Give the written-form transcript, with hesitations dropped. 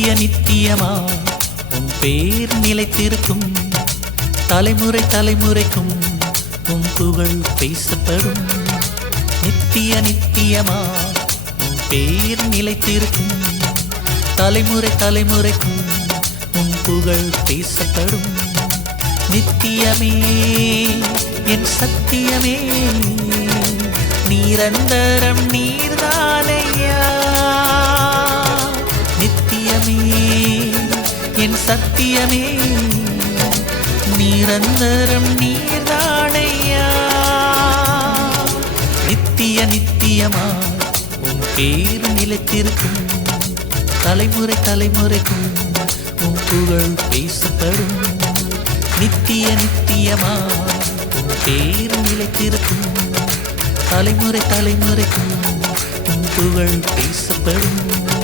நித்திய நித்தியமா உன் பேர் நிலைத்திருக்கும். தலைமுறை தலைமுறைக்கும் உன் புகழ் பேசப்படும். நித்திய நித்தியமா உன் பேர் நிலைத்திருக்கும். தலைமுறை தலைமுறைக்கும் உன் புகழ் பேசப்படும். நித்தியமே என் சத்தியமே, நிரந்தரம் நீர்தானையா. நித்தியமே என் சத்தியமே, நிரந்தரம் நீர்தானையா. நித்திய நித்தியமா உன் பேர் நிலைத்திருக்கும். தலைமுறை தலைமுறைக்கும் உன் புகழ் பேசப்படும். நித்திய நித்தியமா உன் பேர் நிலைத்திருக்கும். தலைமுறை தலைமுறைக்கும் உன் புகழ் பேசப்படும்.